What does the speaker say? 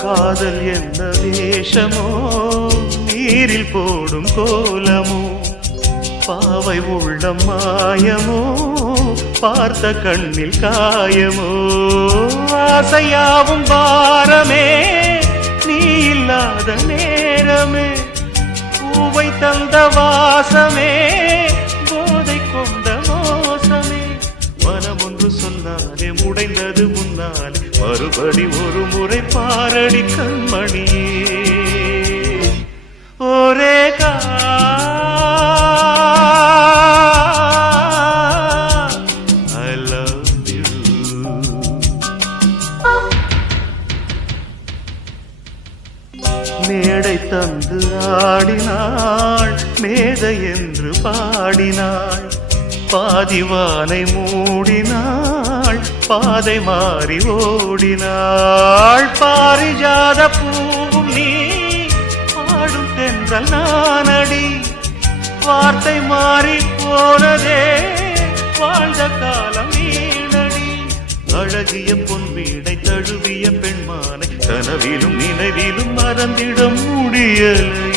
காதல் என்ன வேஷமோ நீரில் போடும் கோலமோ பாவை உள்ளம் மாயமோ பார்த்த கண்ணில் காயமோ ஆசையாவும் பாரமே நீ இல்லாத நேரமே பூவை தந்த வாசமே போதை கொண்ட மோசமே மனம் ஒன்று சொன்னாலே முடைந்தது முன்னாலே மறுபடி ஒரு முறை பாரடி கண்மணியே ஒரே மேடை தந்து ஆடினாள் மேதை என்று பாடினாள் பாதிவானை மூடினாள் பாதை மாறி ஓடினாள் பாரிஜாத பூவும் நீ பாடும் தென்றல் நானடி வார்த்தை மாறி போனதே வாழ்ந்த காலம் நீனடி அழகிய பொன் வீடை தழுவிய பெண்மானை கனவிலும் நினைவிலும் மறந்திட முடியல